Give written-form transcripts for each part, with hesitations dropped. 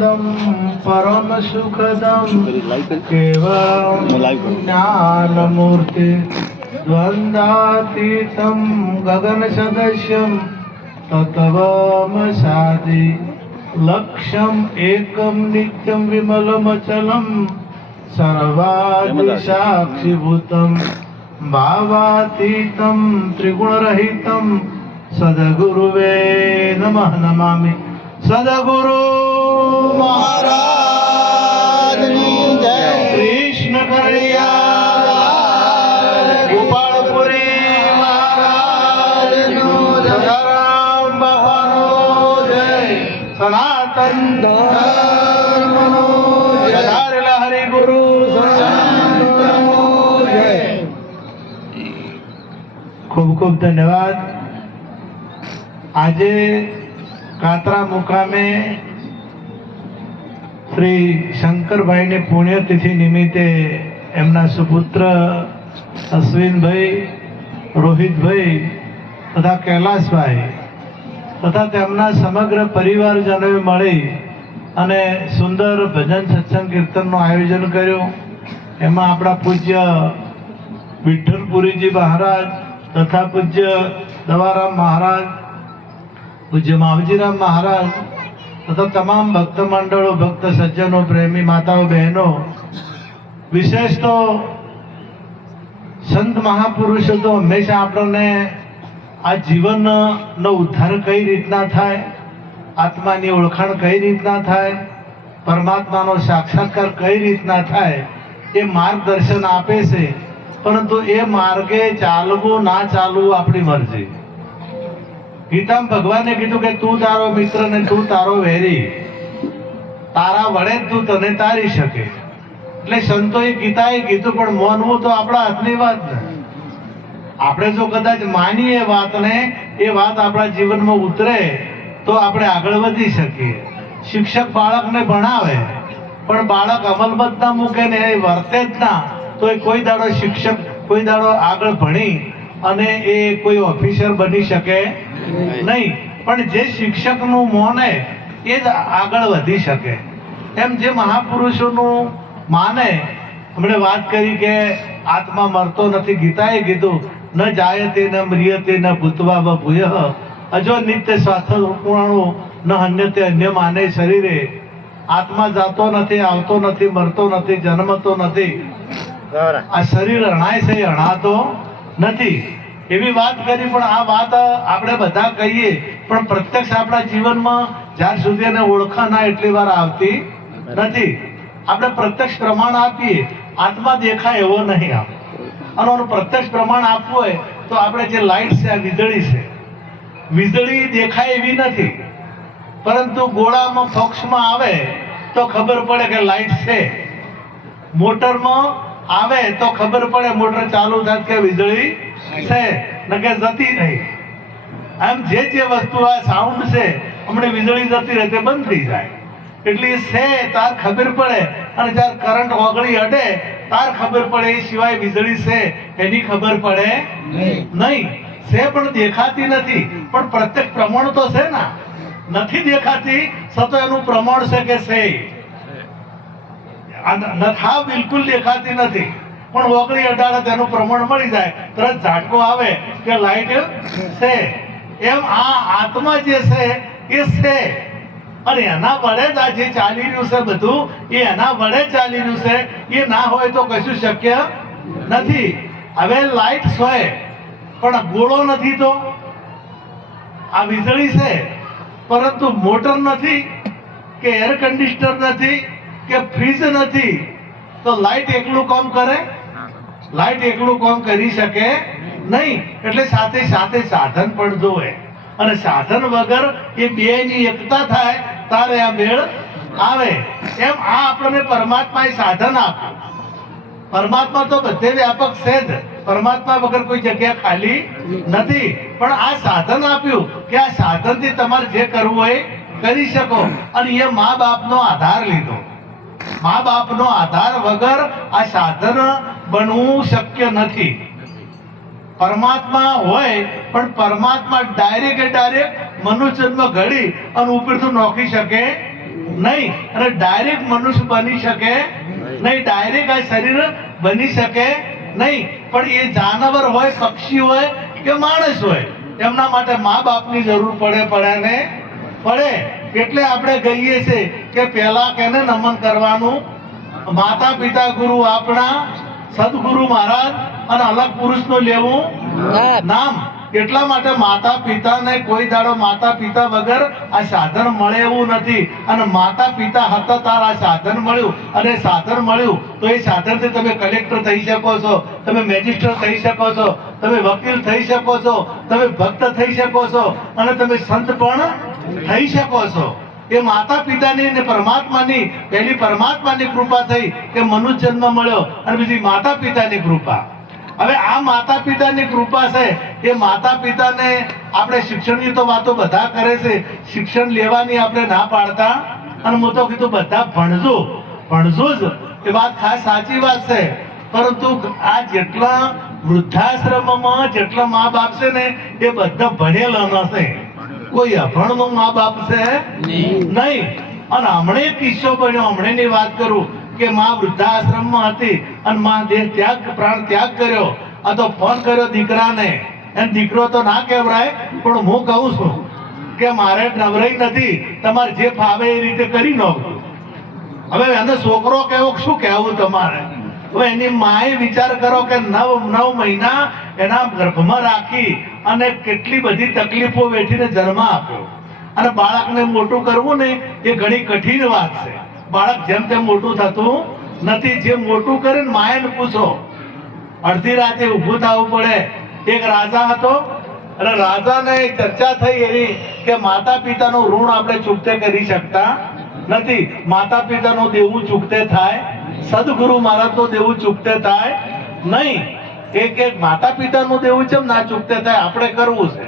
आनंदम परम सुखदम केवलम ज्ञानमूर्ति द्वंद्वातीतं गगन सदस्यम तत्त्वमसादि लक्ष्यम एकम नित्यम विमलमचलम सर्वादिसाक्षिभूतम भावातीतं त्रिगुणरहितं सद्गुरुवे नमः नमामि। सद्गुरु महाराज जय। कृष्ण कन्हैया गोपालपुरी महाराज सदाराम बाबानो जय। सनातन धर्मनो जय। हरि गुरु संतनो जय। खूब खूब धन्यवाद। આજે કાતરા મુકામે શ્રી શંકરભાઈની પુણ્યતિથિ નિમિત્તે એમના સુપુત્ર અશ્વિનભાઈ, રોહિતભાઈ તથા કૈલાસભાઈ તથા તેમના સમગ્ર પરિવારજનોએ મળી અને સુંદર ભજન સત્સંગ કીર્તનનું આયોજન કર્યું। એમાં આપણા પૂજ્ય વિઠ્ઠલપુરીજી મહારાજ તથા પૂજ્ય દવારામ મહારાજ, પૂજ્ય માવજીરામ महाराज तथा तमाम भक्त मंडलों, भक्त सज्जनों, प्रेमी माताओं बहनों, विशेष तो संत महापुरुषो तो हमेशा आपने आ जीवन नो उद्धार कई रीतना थाय, आत्मा नी ओळखाण कई रीतना थाय, परमात्मा नो साक्षात्कार कई रीतना थाय ये मार्गदर्शन आपे छे। परंतु ए मार्गे चालवू ना चालवू आपणी मर्जी। गीता में भगवान ने कीधु के तू तारो मित्र ने तू तारो वेरी, तारा वड़े तू तने तारी शके। એટલે સંતોએ ગીતાએ કીધું પણ માનવું તો આપણા હાથની વાત ને। આપણે જો કદાચ માનીએ વાતને, એ વાત આપણા જીવનમાં ઉતરે તો આપણે આગળ વધી શકીએ। શિક્ષક બાળકને ભણાવે પણ બાળક અમલમાં જ ના મૂકે ને એ વર્તે જ ના, તો એ કોઈ દાડો શિક્ષક કોઈ દાડો આગળ ભણી અને એ કોઈ ઓફિસર બની શકે નહીં। પણ જે શિક્ષકનું મોને એ જ આગળ વધી શકે। એમ જે મહાપુરુષોનું માને, हमने વાત કરી કે આત્મા મરતો નથી। ગીતાએ કીધું ન જાયતે ન મ્રિયતે ન ભૂત્વા ભૂયઃ અજો નિત્ય સ્વાસ્થ્યપૂર્ણો ન હન્યતે અન્ય માને શરીરે। આત્મા જાતો નથી, આવતો નથી, મરતો નથી, જન્મતો નથી। આ શરીર અણાય છે, અણાતો નથી। એવી વાત કરી પણ આ વાત આપણે બધા કહીએ પણ પ્રત્યક્ષ આપણા જીવનમાં જ્યાર સુધી એને ઓળખાના એટલી વાર આવતી નથી। આપણે પ્રત્યક્ષ પ્રમાણ આપીએ, આત્મા દેખાય એવો નહીં આપ, અને એનું પ્રત્યક્ષ પ્રમાણ આપવું હોય તો આપણે જે લાઇટ છે, આ વીજળી છે, વીજળી દેખાય એવી નથી, પરંતુ ગોળામાં ફોક્સમાં આવે તો ખબર પડે કે લાઇટ છે। મોટરમાં આવે તો ખબર પડે મોટર ચાલુ થાય કે વીજળી છે, નકે જતી નહીં। એમ જે વસ્તુ આ સાઉન્ડ છે, હમણાં વીજળી જતી રહે તે બંધ થઈ જાય, એટલે છે તાર ખબર પડે, અને જ્યારે કરંટ ઓગળી અડે તાર ખબર પડે। એ સિવાય વીજળી છે એની ખબર પડે નહીં। છે પણ દેખાતી નથી, પણ પ્રત્યક્ષ પ્રમાણ તો છે ને, નથી દેખાતી છતાં એનું પ્રમાણ છે કે છે। નથા બિલકુલ દેખાતી નથી પણ ઓગળી અડાડે તેનું પ્રમાણ મળી જાય, તરત ઝાટકો આવે કે લાઈટ છે। એમ આ આત્મા જે છે એ છે, અને એના વડે જ આ જે ચાલી રહ્યું છે બધું એ એના વડે ચાલી રહ્યું છે। એ ના હોય તો કશું શક્ય નથી। હવે લાઈટ હોય પણ ગોળો નથી, તો આ વીજળી છે પરંતુ મોટર નથી કે એર કન્ડિશનર નથી કે ફ્રીજ નથી, તો લાઈટ એકલું કામ કરે? લાઈટ એકલું કામ કરી શકે નહીં। એટલે સાથે સાથે સાધન પણ જોવે, અને સાધન વગર એ બેની એકતા થાય તારે આ મેળ આવે। એમ આ આપણને પરમાત્માએ સાધન આપ્યું। પરમાત્મા તો બધે વ્યાપક છે જ, પરમાત્મા વગર કોઈ જગ્યા ખાલી નથી, પણ આ સાધન આપ્યું કે આ સાધનથી તમારે જે કરવું હોય કરી શકો। અને એ મા બાપનો આધાર લીધો। મા બાપનો આધાર વગર આ સાધન બનવું શક્ય નથી। પરમાત્મા હોય પણ પરમાત્મા ડાયરેક્ટ મનુષ્ય જન્મ ઘડી અને ઉપરથી નોખી શકે નહીં, અને ડાયરેક્ટ મનુષ્ય બની શકે નહીં, ડાયરેક્ટ આ શરીર બની શકે નહીં. પણ એ જાનવર હોય, પક્ષી હોય કે માણસ હોય, એમના માટે મા બાપની જરૂર પડે. એટલે આપણે કહીએ છીએ કે પહેલા કેને નમન કરવાનું? માતા પિતા, ગુરુ આપણા, સદગુરુ મહારાજ, અને અલગ પુરુષનું લેવું નામ. એટલા માટે માતા પિતાને કોઈ દાડો માતા પિતા વગર આ સાધન મળે એવું નથી. અને માતા પિતા હતા તાર આ સાધન મળ્યું, અને સાધન મળ્યું તો એ સાધનથી તમે કલેક્ટર થઈ શકો છો, તમે મેજિસ્ટ્રેટ થઈ શકો છો, તમે વકીલ થઈ શકો છો, તમે ભક્ત થઈ શકો છો, અને તમે સંત પણ થઈ શકો છો. એ માતા પિતાની ને પરમાત્માની, પહેલી પરમાત્માની કૃપા થઈ કે મનુષ્ય જન્મ મળ્યો, અને બીજી માતા પિતાની કૃપા. હવે આ માતા પિતાની કૃપા છે. એ માતા પિતાને આપણે શિક્ષણની તો વાતો બધા કરે છે, શિક્ષણ લેવાની આપણે ના પાડતા. અને હું તો કીધું બધા ભણજો જ, એ વાત ખાસ સાચી વાત છે. પરંતુ આ જેટલા વૃદ્ધાશ્રમમાં જેટલા મા બાપ છે ને, એ બધા ભણેલા નથી. કોઈ અભણનું મા બાપ છે નહીં. અને હમણે કિસ્સો બન્યો, હમણેની વાત કરું કે માં વૃદ્ધાશ્રમમાં હતી અને માં દેહ ત્યાગ, પ્રાણ ત્યાગ કર્યો. આ તો ફોન કર્યો દીકરાને, અને દીકરો તો ના કહેવાય, પણ હું કહું છું કે મારે નવરાઈ નથી, તમારે જે ફાવે એ રીતે કરી નાખો. હવે એને છોકરો કેવો, શું કહેવું તમારે? હવે એની માએ વિચાર કરો કે 9 મહિના એના ગર્ભમાં રાખી અને કેટલી બધી તકલીફો વેઠીને જન્મ આપ્યો. અને બાળકને મોટું કરવું ને એ ઘણી કઠિન વાત છે. બાળક જેમ તેમ મોટું થતું નથી. જે મોટું કરે ને માયાને પૂછો, અડધી રાતે ઊભું થવું પડે. એક રાજા હતો, અને રાજાને ચર્ચા થઈ એની કે માતા પિતાનું ઋણ આપણે ચૂકતે કરી શકતા નથી. માતા પિતાનું દેવું ચૂકતે થાય, સદગુરુ મહારાજનું દેવું ચૂકતે થાય નહીં. એક માતા પિતાનું દેવું છે ના ચૂકતે થાય, આપણે કરવું છે.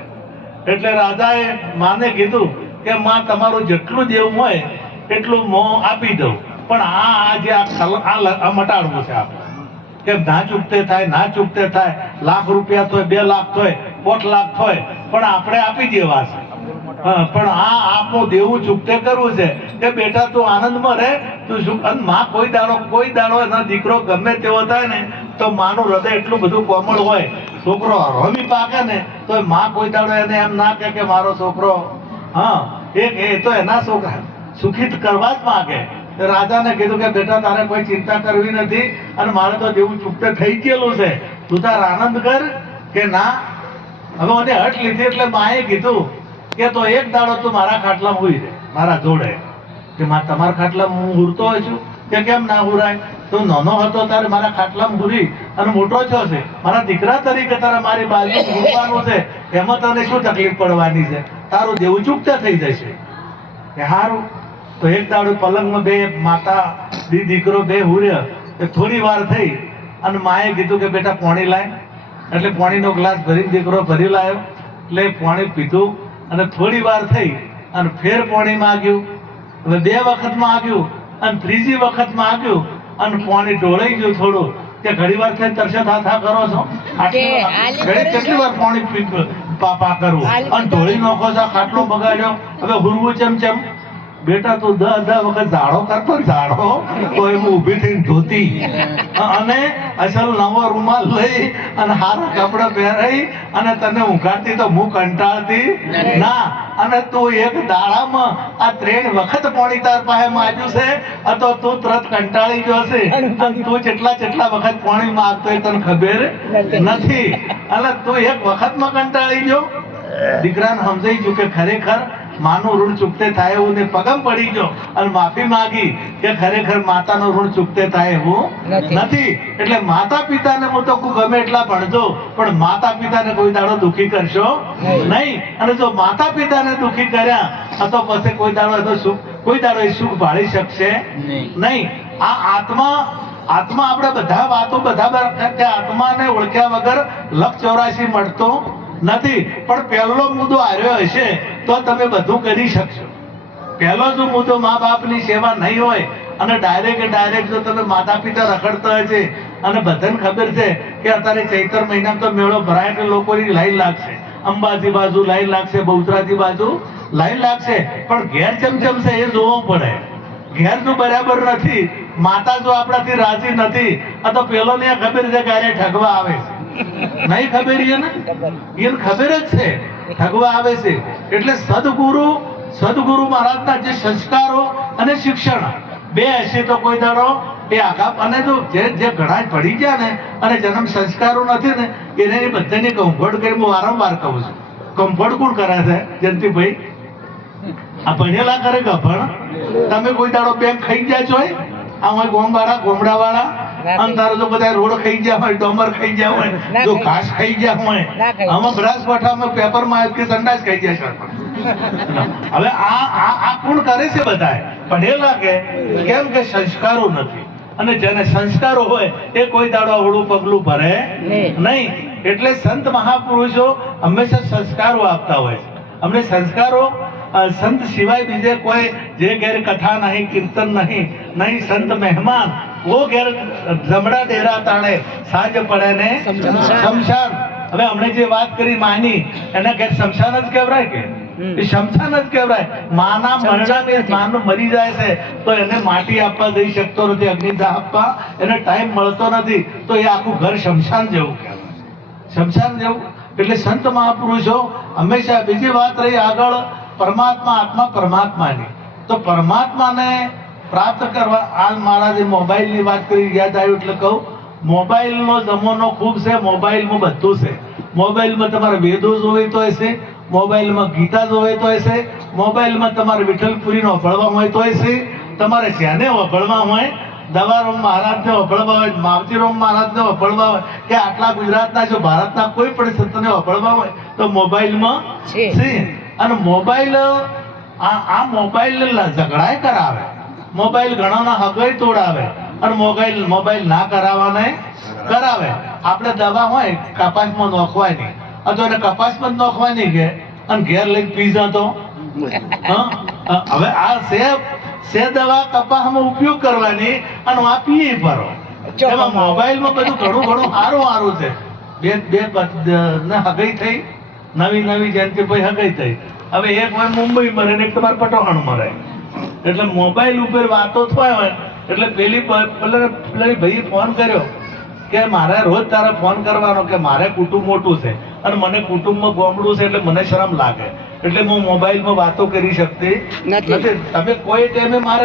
એટલે રાજાએ માને કીધું કે માં તમારું જેટલું દેવું હોય એટલું મોં આપી દઉં, પણ આ જે આ મટાડવું છે આપણે, કે ના ચૂકતે થાય, ના ચૂકતે થાય. લાખ રૂપિયા થોય, 2 લાખ થોય, 5 લાખ થોય, પણ આપણે આપી દેવા છે. પણ આ આપણું દેવું ચૂકતે કરવું છે. કે બેટા તું આનંદમાં રહે, તું સુખ. અને માં કોઈ દાડો એના દીકરો ગમે તેવો થાય ને, તો માનું હૃદય એટલું બધું કોમળ હોય. છોકરો હરોમી પાકે ને તો માં કોઈ દાડો એને એમ ના કે મારો છોકરો, એ તો એના છોકરા સુખિત કરવા જ માંગે. રાજાને કીધું કે બેટા તારે કોઈ ચિંતા કરવી નથી, અને મારે તો જેવું ચૂકતે થઈ ગયેલું છે, તું તાર આનંદ કર. કે ના. હવે મને હઠ લીધી. એટલે માએ કીધું કે તો એક દાડો તું મારા ખાટલામાં હુઈ રહે, મારા જોડે. કે માં તમારા ખાટલામાં હું હુરતો હોય છું? કે કેમ ના હુરાય? તું નાનો હતો ત્યારે મારા ખાટલામાં હુરી અને મોટો થયો છે, મારા દીકરા તરીકે તારે મારી બાજુ હુરવાનું છે, એમાં તને શું તકલીફ પડવાની છે? તારું દેવું ચૂકતા થઈ જશે. કે હારું. તો એક દાડો પલંગમાં બે માતા દીકરો બે હુર્યા. થોડી વાર થઈ અને માએ કીધું કે બેટા પાણી લાય. એટલે પાણીનો ગ્લાસ ભરીને દીકરો ભરી લાવ્યો. એટલે પાણી પીધું, અને થોડી વાર થઈ અને ફેર પાણી માંગ્યું. હવે 2 વખત માંગ્યું, અને ત્રીજી વખત માંગ્યું, અને પાણી ઢોળાઈ ગયું થોડું. કે ઘણી વાર થઈ તરસે થાથા કરો છો, કેટલી વાર પાણી પાપા કરવું, અને ઢોળી નાખો છો, ખાટલો બગાડ્યો. હવે હુરવું ચમ બેટા તું 10 વખત ઝાડો કરતો, ઝાડો તો એમ ઊભી થઈને ધોતી, અને અસલ નવો રૂમાલ લઈ અને હારા કપડા પહેરાઈ અને તને ઉઘાડતી તો હું કંટાળતી ના. અને તું એક દાડામાં આ 3 વખત પાણી તાર પાસે માંગ્યું છે, તો તું તરત કંટાળી ગયો છે. તું જેટલા વખત પાણી માંગતો એ તને ખબર નથી, અને તું એક વખતમાં કંટાળી ગયો. દીકરાને સમજાઈ ગયું કે ખરેખર માનું ઋણ ચૂકતે થાય એવું ને. પગમ પડી ગયો અને માફી માંગી કે ખરેખર માતાનું ઋણ ચૂકતે થાય એવું નથી. એટલે માતા પિતાને હું તો ગમે એટલા ભણજો, પણ માતા પિતાને કોઈ દાડો દુખી કરશો નહીં. અને જો માતા પિતાને દુખી કર્યા તો પછી કોઈ દાડો એ સુખ ભાળી શકશે નહીં. આ આત્મા આપણે બધા વાતો આત્માને ઓળખ્યા વગર લખ 84 મળતો નથી. પણ પહેલો મુદ્દો આવ્યો હશે તો તમે બધું કરી શકશો. પહેલો જો મુદ્દો મા બાપની સેવા નહીં હોય, અને ડાયરેક્ટ જો તમે માતા પિતા રખડતા હોય છે, અને બધાને ખબર છે કે અત્યારે ચૈત્ર મહિનામાં તો મેળો ભરાય એટલે લોકોની લાઈન લાગશે, અંબાજી બાજુ લાઈન લાગશે, બહુચરાજી બાજુ લાઈન લાગશે, પણ ઘેર ચમચમ છે એ જોવું પડે. ઘેર જો બરાબર નથી, માતા જો આપણાથી રાજી નથી, આ તો પેલો ને ખબર છે કે અરે ઠગવા આવે છે, નહીં ખબર એને ખબર જ છે ઠગવા આવે છે. એટલે સદગુરુ મહારાજના જે સંસ્કારો અને શિક્ષણ બે હશે તો કોઈ દાડો એ આખા, અને જો જે ઘણા પડી ગયા ને અને જન્મ સંસ્કારો નથી ને એને બધાની કમ્ફર્ટ કરી હું વારંવાર કહું છું. કમ્ફર્ટ કોણ કરે છે જયંતિભાઈ? આ ભણેલા કરે કે ભણ? તમે કોઈ દાડો બેંક ખાઈ ગયા છો? આ હોય ગોમડા વાળા અને તારો જો બધા રોડ ખાઈ ગયા હોય, ડોમર ખાઈ ગયા હોય, જો ઘાસ ખાઈ ગયા હોય, આમાં બનાસકાંઠામાં પેપરમાં આવ્યું કે સંડાસ ખાઈ ગયા છે. હવે આ કોણ કરે છે? બધા ભણેલા કે કેમ કે સંસ્કારો નથી, અને જેને સંસ્કારો હોય એ કોઈ દાડો અવળું પગલું ભરે નહીં. એટલે સંત મહાપુરુષો હંમેશા સંસ્કારો આપતા હોય છે. અમને સંસ્કારો સંત સિવાય બીજે કોઈ, જે ઘેર કથા નહીં, કીર્તન નહીં સંત મહેમાન, વો ઘેર જમડા ડેરા તાણે સાજ પડે ને શમશાન. હવે અમને જે વાત કરી માની, એના ઘેર શમશાન જ કહેવાય કે શમશાન જ કહેવાય. માના મરણા માનું મરી જાય છે તો એને માટી આપવા જઈ શકતો નથી, અગ્નિદાહ આપવા એને ટાઈમ મળતો નથી, તો એ આખું ઘર શમશાન જેવું કહેવાય, શમશાન જેવું. એટલે સંત મહાપુરુષો હંમેશા, બીજી વાત રહી આગળ પરમાત્મા, આત્મા પરમાત્માની, તો પરમાત્માને પ્રાપ્ત કરવા, હાલ મહારાજે મોબાઈલની વાત કરી, યાદ આવ્યું એટલે કહું, મોબાઈલનો જમાનો ખૂબ છે, મોબાઈલમાં બધું છે. મોબાઈલમાં તમારે વેદો જોવે તો હશે, મોબાઈલમાં ગીતા જોવે તો હશે, મોબાઈલમાં તમારે વિઠ્ઠલપુરીનો વફળવા હોય તો હશે, તમારે જ્યાંને વફળવા હોય, દવારામ મહારાજને વફળવા હોય, માવતીરામ મહારાજને વફળવા હોય, કે આટલા ગુજરાતના જો ભારતના કોઈ પણ સંતને વફળવા હોય તો મોબાઈલમાં છે. અને મોબાઈલ આ મોબાઈલ ઝઘડાય કરાવે, મોબાઈલ ઘણાના હગય તોડાવે, અને મોબાઈલ ના કરાવવાને કરાવે. આપણે દવા હોય કપાસમાં નોખવાય નહીં, અથવા એને કપાસમાં જ નોખવાય નહીં કે, અને ઘેર લઈને પીઝા તો હવે આ સે દવા કપાસમાં ઉપયોગ કરવાની અને આ પીએ ભરો. એમાં મોબાઈલમાં બધું ઘણું સારું છે. બે હગઈ થઈ, નવી જયંતિભાઈ હગઈ થઈ. હવે એક વાર મુંબઈ મરે ને એક તમારે પટોહાણ મરે. એટલે મોબાઈલ ઉપર વાતો થાય હોય એટલે પેલી ભાઈ ફોન કર્યો કે મારે રોજ તારે ફોન કરવાનો, કે મારે કુટુંબ મોટું છે અને મને કુટુંબમાં ગોમડું છે એટલે મને શરમ લાગે, એટલે હું મોબાઈલમાં વાતો કરી શકતી નથી. તમે કોઈ ટાઈમે મારે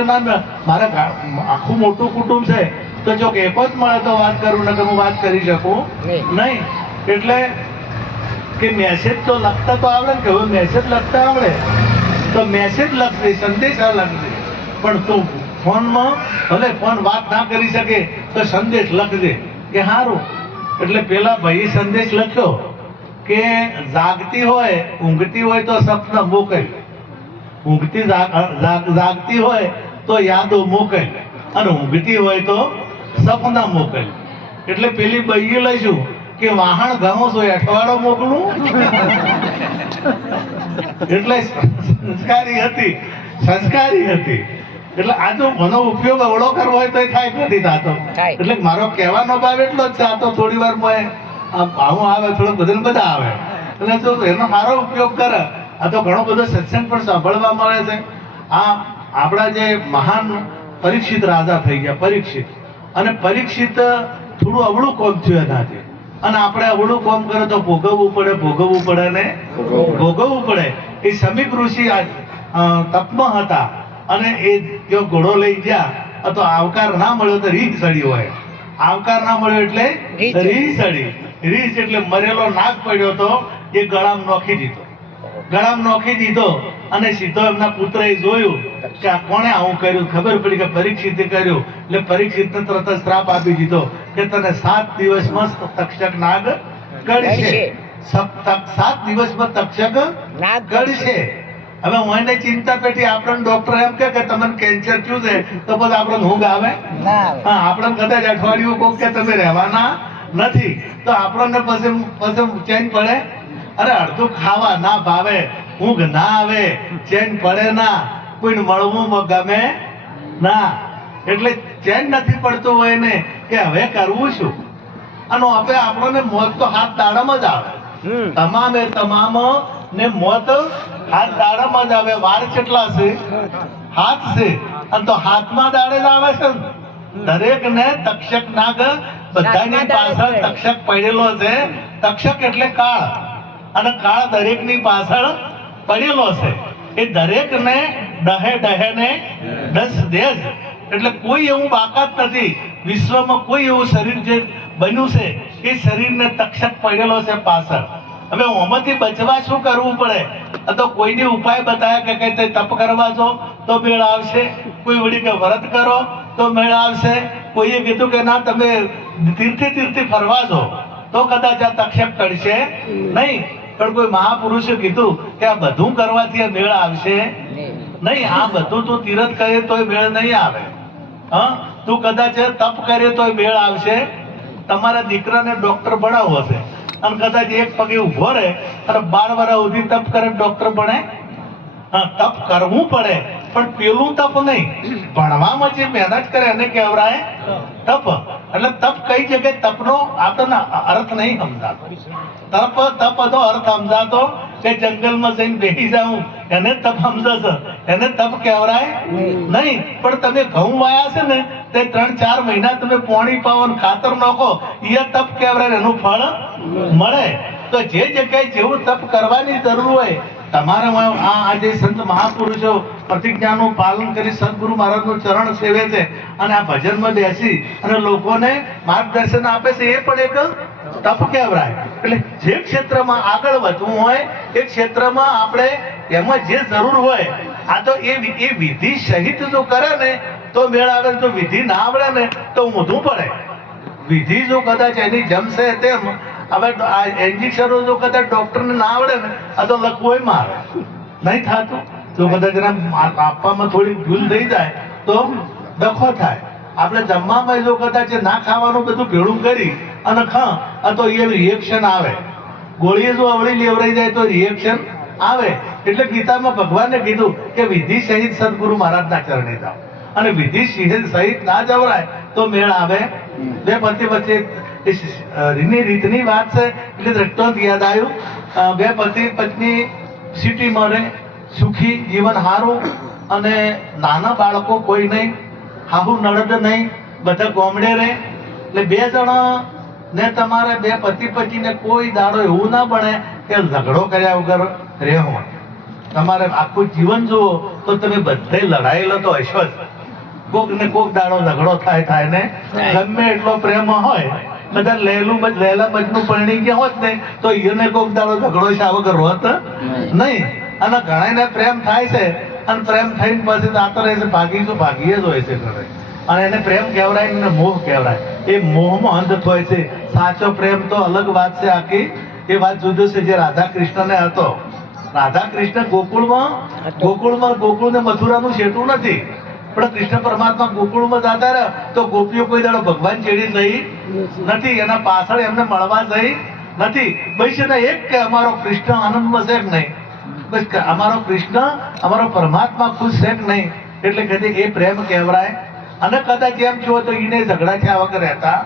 આખું મોટું કુટુંબ છે તો જો એક જ મળે તો વાત કરું, ને કે હું વાત કરી શકું નહીં. એટલે કે મેસેજ તો લખતા તો આવડે ને, કે હવે મેસેજ લખતા આવડે તો મેસેજ લખશે, સંદેશા લખશે, પણ તું ફોનમાં ભલે ફોન વાત ના કરી શકે તો સંદેશ લખજે કે સારું. એટલે પેલા ભાઈ સંદેશ લખ્યો કે જાગતી હોય, ઊંઘતી હોય તો સપના મોકલ, જાગતી હોય તો યાદો મોકલ, અને ઊંઘતી હોય તો સપના મોકલ. એટલે પેલી બૈયું લઈશું કે વાહણ ઘણો છો, અઠવાડો મોકલું. એટલે સંસ્કારી હતી. એટલે આ જો મને ઉપયોગ અવળો કરવો હોય તો થાય, નથી થતો. એટલે મારો કહેવાનો ભાવ એટલો જ છે, આ તો થોડી વાર આવું આવે, થોડું બધા આવે, એટલે જો એનો સારો ઉપયોગ કરે, આ તો ઘણો બધો સત્સંગ પણ સાંભળવા મળે છે. આ આપણા જે મહાન પરીક્ષિત રાજા થઈ ગયા, પરીક્ષિત, અને પરીક્ષિત થોડું અવળું કોમ થયું એનાથી, અને આપણે અવળું કોમ કરે તો ભોગવવું પડે ને ભોગવવું પડે. એ સમીક ઋષિ તપમાં હતા, અને એ જો ઘોડો લઈ ગયા તો આવકાર ના મળ્યો તો રીત સડી હોય, આવકાર ના મળ્યો એટલે રીત સડી. રીત એટલે મરેલો નાગ પડ્યો તો એ ગળામાં નોખી દીધો, અને સીધો એમના પુત્રએ જોયું કે આ કોણે આવું કર્યું, ખબર પડી કે પરીક્ષિતે કર્યું. એટલે પરીક્ષિતને તરત જ શ્રાપ આપી દીધો કે તને 7 દિવસમાં તક્ષક નાગ ગળશે, 7 દિવસમાં તક્ષક નાગ ગળશે. હવે હું એને ચિંતા પેટી આપણને ડોક્ટર એમ કે તમને કેન્સર થયું છે તો પછી આપણને ઊંઘ આવે? હા, આપણને કદાચ અઠવાડિયું કહું કે તમે રહેવાના નથી તો આપણને પછી ચેન પડે? અરે અડધું ખાવા ના ભાવે, ઊંઘ ના આવે, ચેન પડે ના, કોઈને મળવું ગમે ના, એટલે ચેન નથી પડતું હોય ને કે હવે કરવું શું. અને હવે આપણને મોત તો હાથ દાડામાં જ આવે, તમામ ને મોત હાથ દાડામાં જ આવે. વાર કેટલા છે? હાથ છે, અને તો હાથમાં દાડે જ આવે છે ને. દરેક ને તક્ષક નાગ બધાની પાછળ તક્ષક પડેલો છે. તક્ષક એટલે કાળ, અને કાળ દરેક ની પાછળ પડેલો છે. એ દરેક ને ડહે ડહે ને દસ દેજ, એટલે કોઈ એવું બાકાત નથી વિશ્વમાં, કોઈ એવું શરીર જે બન્યું છે એ શરીરને તક્ષક પડેલો છે પાછળ. હવે ઓમાંથી બચવા શું કરવું પડે? તો કોઈની ઉપાય બતાવ્યા કે કઈ તપ કરવા જો તો મેળ આવશે, કોઈ વળી કે વ્રત કરો તો મેળ આવશે, કોઈએ કીધું કે ના તમે તીર્થે તીર્થે ફરવા જો તો કદાચ આ તક્ષક કરશે નહીં. પણ કોઈ મહાપુરુષે કીધું કે આ બધું કરવાથી આ મેળ આવશે નહીં. આ બધું તું તીર્થ કરે તોય મેળ નહીં આવે. હા, તું કદાચ તપ કરે તોય મેળ આવશે. તમારા દીકરાને ડોક્ટર ભણાવવો છે અને કદાચ એક પગે ઉભો રહે અને 12 વર્ષ સુધી તપ કરે, ડોક્ટર બને? હા, તપ કરવું પડે, પણ પેલું તપ નહીં, ભણવામાં જે મહેનત કરે એને કહેવાય તપ. એટલે તપ કઈ જગ્યાએ તપનો આપણને અર્થ નહીં સમજાતો. તપનો અર્થ સમજાતો કે જંગલમાં જઈને બેસી જાઉં એને તપ સમજાશે, એને તપ કહેવાય નહીં. પણ તમે ઘઉં વાયા છે ને તે 3-4 મહિના તમે પાણી પાવો ને ખાતર નાખો, એ તપ કહેવાય, એનું ફળ મળે. તો જે જગ્યાએ જેવું તપ કરવાની જરૂર હોય, તમારામાં આજે સંત મહાપુરુષો પ્રતિજ્ઞાનું પાલન કરી સદગુરુ મહારાજનું ચરણ સેવે છે અને આ ભજનમાં બેસી અને લોકોને માર્ગદર્શન આપે છે, એ પણ એક તપ કહેવાય. એટલે જે ક્ષેત્રમાં આગળ વધવું હોય એ ક્ષેત્રમાં આપણે એમાં જે જરૂર હોય, આ તો એ વિધિ સહિત જો કરે ને તો મેળ આવે. જો વિધિ ના આવડે ને તો ઊંધું પડે. વિધિ જો કદાચ એની જમશે તેમ, હવે આ ઇન્જેક્શનો જો કદાચ ડોક્ટરને ના આવડે ને આ તો લખવું મારે નહીં થતું. જો કદાચ એના આપવામાં થોડી ભૂલ થઈ જાય તો ડખો થાય. આપણે જમવામાં જો કદાચ ના ખાવાનું બધું ભેળું કરી અને ખા તો એ રિએક્શન આવે. ગોળીએ જો અવળી લેવરાઈ જાય તો રિએક્શન આવે. એટલે ગીતામાં ભગવાને કીધું કે વિધિ સહિત સદગુરુ મહારાજના ચરણે જાઓ, અને વિધિ સહિત ના જવરાય તો મેળ આવે. બે પતિ વચ્ચે રીતની વાત છે એટલે દ્રષ્ટાંત યાદ આવ્યું. બે પતિ પત્ની સિટીમાં રહે, સુખી જીવન સારું, અને નાના બાળકો કોઈ નહીં, હાહુ નળદ નહીં, બધા ગામડે રહે. એટલે 2 જણા ને તમારે બે પતિ પત્નીને કોઈ દાડો એવું ના બને કે ઝઘડો કર્યા વગર રહેવું. તમારે આખું જીવન જુઓ તો તમે બધે લડાયેલો તો હશો જ. કોક ને કોક દાડો ઝઘડો થાય ને, ગમે એટલો પ્રેમ હોય, બધા લેલા મજનુ પરણી ગયા હોત ને તો એને કોક દાડો ઝઘડો શા વગર હોત નહીં. અને ઘણાને પ્રેમ થાય છે અને પ્રેમ થઈને પછી જાતો રહે છે, ભાગીએ જ હોય છે ઘરે. અને એને પ્રેમ કહેવાય ને મોહ કહેવાય. એ મોહમાં અંધ હોય છે. સાચો પ્રેમ તો અલગ વાત છે આખી. એ વાત જુદું છે જે રાધા કૃષ્ણને હતો. રાધા કૃષ્ણ ગોકુળ ને મથુરાનું શેઠું નથી, પણ કૃષ્ણ પરમાત્મા ગોકુળમાં જતા રહ્યા તો ગોપીઓ કોઈ દાડો ભગવાન ચેડી જઈ નથી, એના પાછળ એમને મળવા જઈ નથી. બસ એને એક કે અમારો કૃષ્ણ આનંદમાં છે કે નહીં, બસ અમારો કૃષ્ણ અમારો પરમાત્મા ખુશ છે કે નહીં. એટલે કદી એ પ્રેમ કહેવાય. અને કદાચ એમ જુઓ તો એને ઝઘડા થયા વગર રહેતા.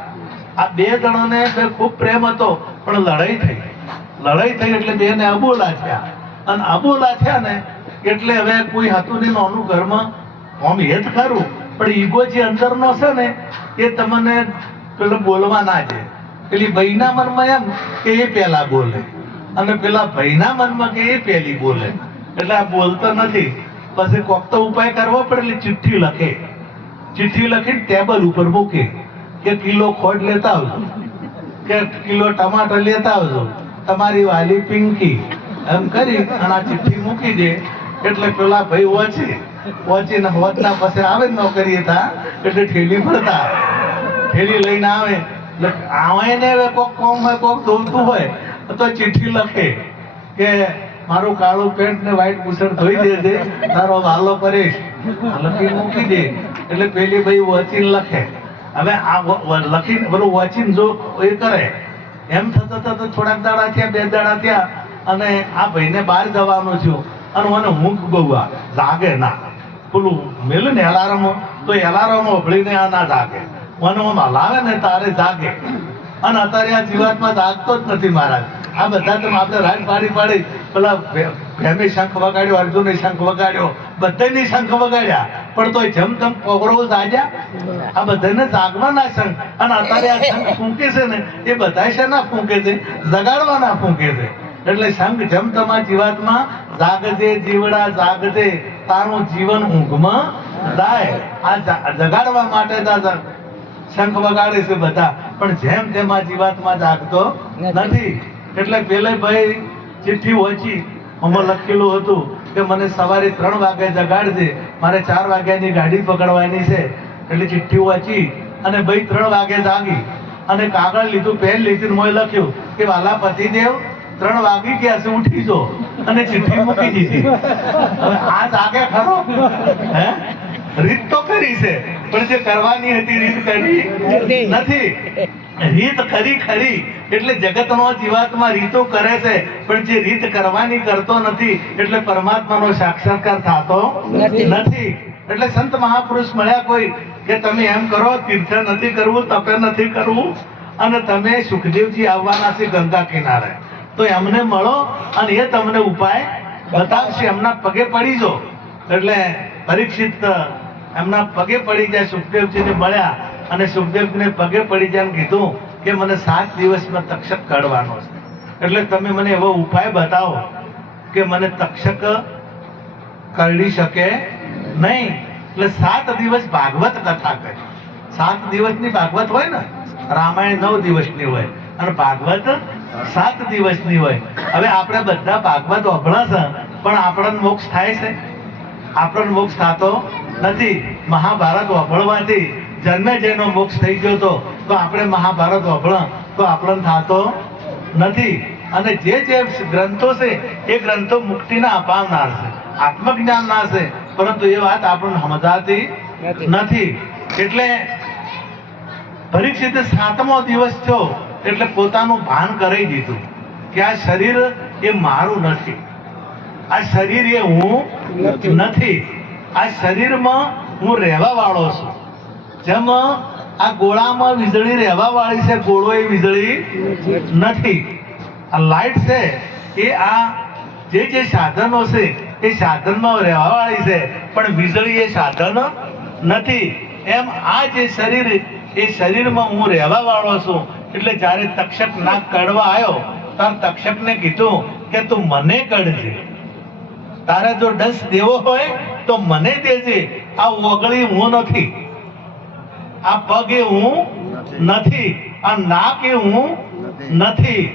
આ 2 જણોને ખૂબ પ્રેમ હતો, પણ લડાઈ થઈ એટલે બેને અબોલા થયા. અને અબોલા થયા ને એટલે હવે કોઈ હતું નહીં નાનું ઘરમાં. આમ એ જ ખરું, પણ ઈગો જે અંદરનો છે ને એ તમને પેલો બોલવા ના દે. પેલી ભાઈના મનમાં એમ કે એ પેલા બોલે, અને પેલા ભાઈના મનમાં કે એ પેલી બોલે. એટલે આ બોલતો નથી. પછી કોક તો ઉપાય કરવો પડે. એટલે ચિઠ્ઠી લખીને ટેબલ ઉપર મૂકે કે કિલો ખોડ લેતા આવજો, કે કિલો ટમાટર લેતા આવજો, તમારી વાલી પિંકી, એમ કરી અને આ ચિઠ્ઠી મૂકી દે. એટલે પેલા ભાઈ વચીને હોતના પછી આવે નોકરીએ તા એટલે ઠેલી ભરતા, ઠેલી લઈને આવે. એટલે આવે ને હવે કોક કોમ હોય, કોક દોડતું હોય તો ચિઠ્ઠી લખે કે મારું કાળું પેન્ટ ને વ્હાઈટ બુશર્ટ ધોઈ દેજે, તારો વાલો પરેશ, લખી મૂકી દે. એટલે પેલી ભાઈ વચીને લખે. હવે આ લખીને બધું વચીને જો એ કરે એમ થતા થોડાક દાડા થયા, 2 દાડા થયા, અને આ ભાઈને બહાર જવાનું થયું. અને મને ઊંઘ બહુ આવે, જાગે ના. પેલું મેલું ને એલાર્મ, તો એલાર્મ ઓભળીને આ ના જાગે. મને હલાવે ને તારે જાગે. અને અત્યારે આ જીવાતમાં જાગતો જ નથી મહારાજ. આ બધા તો આપણે રાજ પાડી પાડી પેલા ભેમે શંખ વગાડ્યો, અર્જુને શંખ વગાડ્યો, બધાની શંખ વગાડ્યા, પણ તોય જેમ તેમ કૌરવો જાગ્યા. આ બધાને જાગવાના શંખ. અને અત્યારે આ શંખ ફૂંકે છે ને એ બધા શેના ફૂંકે છે? જગાડવાના ફૂંકે છે. એટલે શંખ જેમ તમારા જીવાતમાં જાગજે જીવડા જાગજે, તારું જીવન ઊંઘમાં જાય. આ જગાડવા માટે શંખ વગાડે છે બધા, પણ જેમ તેમ આ જીવાતમાં જાગતો નથી. એટલે પેલે ભાઈ ચિઠ્ઠી વાંચી, આમાં લખેલું હતું કે મને સવારે 3 વાગે જગાડજે, મારે 4 વાગ્યાની ગાડી પકડવાની છે. એટલે ચિઠ્ઠી વાંચી અને ભાઈ 3 વાગે જાગી અને કાગળ લીધું, પેન લીધી, મોય લખ્યું કે વાલા પતિદેવ 3 વાગી ગયા છે, ઉઠી જો, અને ચિઠ્ઠી મૂકી દીધી. હવે આ જાગે ખરો? હે, રીત તો કરી છે, પણ જે કરવાની હતી રીત કરી નથી. રીત ખરી એટલે જગતનો જીવાત્મા રીતો કરે છે, પણ જે રીત કરવાની કરતો નથી એટલે પરમાત્માનો સાક્ષાત્કાર થતો નથી. એટલે સંત મહાપુરુષ મળ્યા કોઈ કે તમે એમ કરો, તીર્થ નથી કરવું, તપે નથી કરવું, અને તમે સુખદેવજી આવવાના છે ગંગા કિનારે, તો એમને મળો અને એ તમને ઉપાય બતાવશે. એમના પગે પડી જો. એટલે પરીક્ષિત એમના પગે પડી જાય, સુખદેવજીને મળ્યા અને સુખદેવજીને પગે પડી જાય કીધું કે મને 7 દિવસમાં તક્ષક કાઢવાનો છે, એટલે તમે મને એવો ઉપાય બતાવો કે મને તક્ષક કરડી શકે નહીં. એટલે 7 દિવસ ભાગવત કથા કરી. 7 દિવસની ભાગવત હોય ને, રામાયણ 9 દિવસની હોય અને ભાગવત 7 દિવસની હોય. હવે આપણે બધા ભાગવત અભળા છે, પણ આપણને મોક્ષ થાય છે? આપણને મોક્ષ થતો નથી. મહાભારત અભળવાથી જન્મે જેનો મોક્ષ થઈ ગયો તો આપણે મહાભારત અભળા તો આપણને થતો નથી. અને જે ગ્રંથો છે એ ગ્રંથો મુક્તિના અપાવનાર છે, આત્મજ્ઞાનના છે, પરંતુ એ વાત આપણને સમજાતી નથી. એટલે પરીક્ષિતે 7મો દિવસ થયો એટલે પોતાનું ભાન કરી દીધું કે આ શરીર એ મારું નથી, આ શરીર એ હું નથી, આ શરીરમાં હું રહેવા વાળો છું. જેમ આ ગોળામાં વીજળી રહેવા વાળી છે, ગોળો એ વીજળી નથી. આ લાઈટ છે એ આ જે સાધનો છે એ સાધનમાં રહેવા વાળી છે, પણ વીજળી એ સાધન નથી. એમ આ જે શરીર એ શરીરમાં હું રહેવા વાળો છું. એટલે જ્યારે તક્ષક નાક કાઢવા આવ્યો ત્યારે તક્ષકને કીધું કે તું મને કાઢજે, તારે જો ડસ દેવો હોય તો મને દેજે. આ ઓગળી હું નથી, આ પગ એ હું નથી, આ નાક એ હું નથી.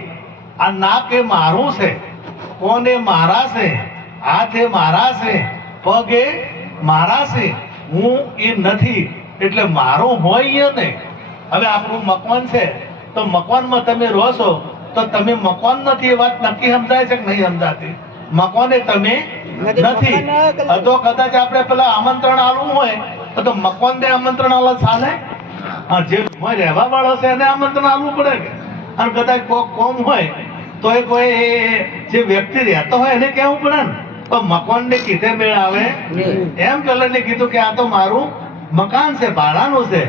આ નાક એ મારું છે, કોણ એ મારા છે, હાથ એ મારા છે, પગ એ મારા છે, હું એ નથી. એટલે મારું હોય ને. હવે આપણું મકાન છે તો મકાનમાં તમે રહો છો તો તમે મકાન નથી એ વાત નક્કી સમજાય છે કે નહીં સમજાતી? મકાને તમે નથી. તો કદાચ આપણે પેલા આમંત્રણ આલવું હોય તો મકાન ને આમંત્રણ આલો ચાલે? જે રહેવા વાળો છે એને આમંત્રણ આલવું પડે કે? અને કદાચ કોઈ કોમ હોય તો એ કોઈ જે વ્યક્તિ રહેતો હોય એને કહેવું પડે ને. તો મકાન ને કીધે મેળ આવે? એમ પેલા ને કીધું કે આ તો મારું મકાન છે, ભાડાનું છે,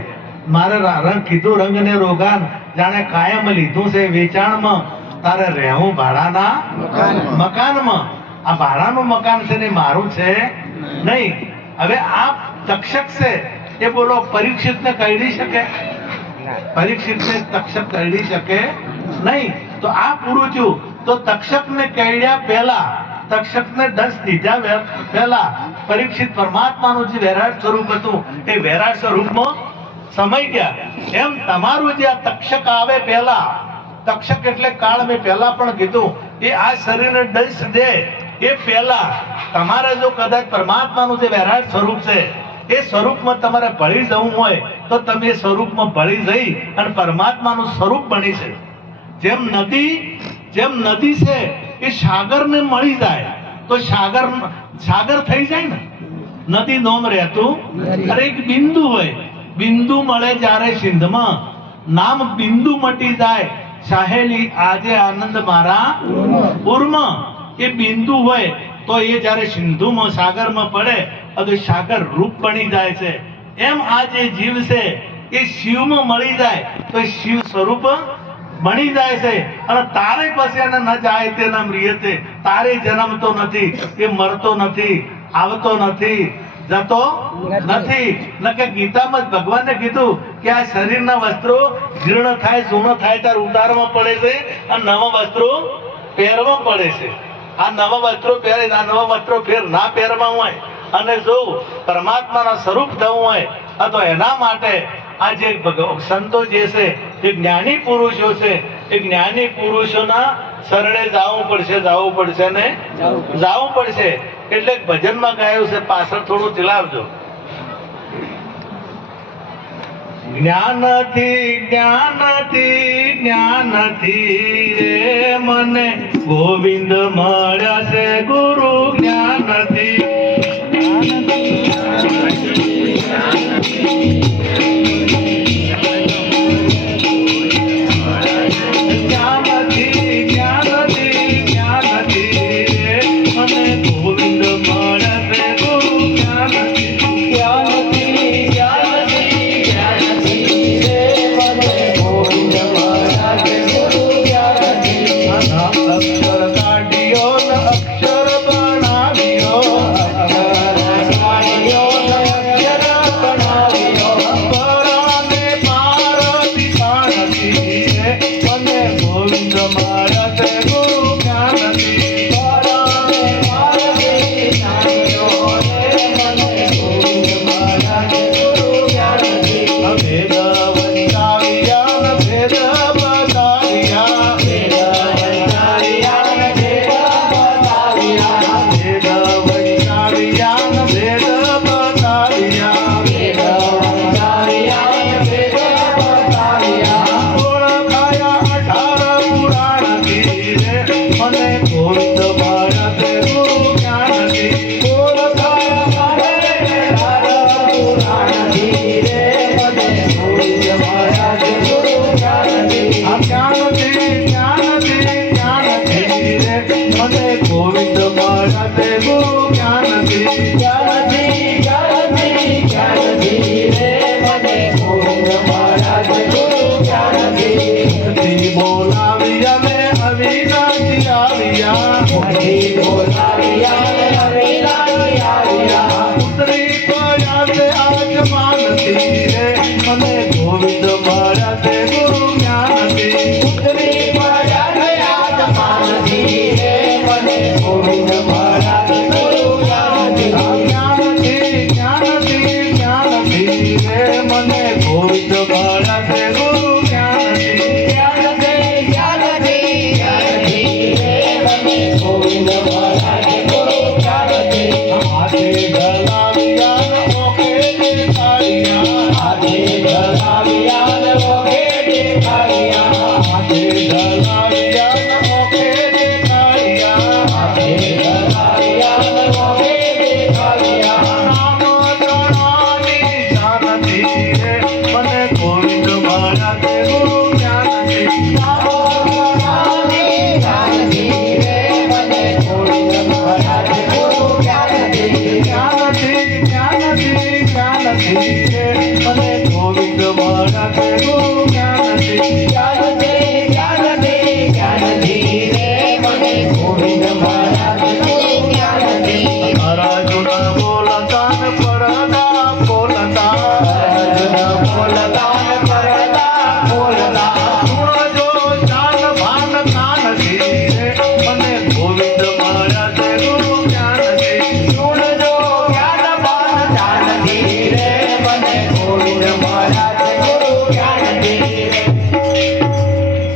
મારે રંગ કીધું રંગ ને રોગાન જાણે કાયમ લીધું છે વેચાણમાં, તારે રહેવું ભાડાના મકાનમાં. આ ભાડાનું મકાન છે ને મારું છે નહીં. હવે આ તક્ષક છે એ બોલો પરીક્ષિતને કરડી શકે? પરીક્ષિતને તક્ષક કરડી શકે નહીં. તો આ પૂરું થયું. તો તક્ષકને કરડ્યા પહેલા, તક્ષકને દસ દીધા પહેલા પરીક્ષિત પરમાત્માનું જે વિરાટ સ્વરૂપ હતું એ વિરાટ સ્વરૂપમાં સમય ગયા. એમ તમારું જે આ તક્ષક આવે પહેલા, તક્ષક એટલે કાળ મેં પહેલા પણ કીધું, એ આ શરીરને દસ દે એ પહેલા તમારે જો કદાચ પરમાત્માનું જે વિરાટ સ્વરૂપ છે એ સ્વરૂપમાં તમારે ભળી જવું હોય તો તમે એ સ્વરૂપમાં ભળી જઈ અને પરમાત્માનું સ્વરૂપ બની છે. જેમ નદી છે એ સાગરને મળી જાય તો સાગર થઈ જાય ને. નદી નોમ રહેતું અરે એક બિંદુ હોય, બિંદુ મળે જ્યારે સિંધમાં, નામ બિંદુ મટી જાય સાહેલી આજે આનંદ મારા ઉર્માં. એ બિંદુ હોય તો એ જ્યારે સિંધુમાં સાગરમાં પડે તો સાગર રૂપ બની જાય છે. એમ આ જે જીવ છે એ શિવમાં મળી જાય તો શિવ સ્વરૂપ મળી જાય છે અને તારે પછી એને ન જાય તેના મ્રિયતે, તારે જન્મતો નથી, એ મરતો નથી, આવતો નથી, જતો નથી. ન કે ગીતામાં જ ભગવાને કીધું કે આ શરીરના વસ્ત્રો જીર્ણ થાય, જૂનો થાય ત્યારે ઉતારવા પડે છે અને નવા વસ્ત્રો પહેરવા પડે છે. આ નવા વસ્ત્રો પહેરે, આ નવા વસ્ત્રો ફેર ના પહેરવા હોય અને જો પરમાત્માના સ્વરૂપ થવું હોય તો એના માટે આ જે સંતો જે છે એ જ્ઞાની પુરુષો છે, એ જ્ઞાની પુરુષોના શરણે જવું પડશે ને જવું પડશે. એટલે ભજનમાં ગાયું છે, પાછળ થોડું ચલાવજો. જ્ઞાનથી રે મને ગોવિંદ મળ્યા છે ગુરુ. જ્ઞાનથી ગોવિંદ મહારાજ ગુરુ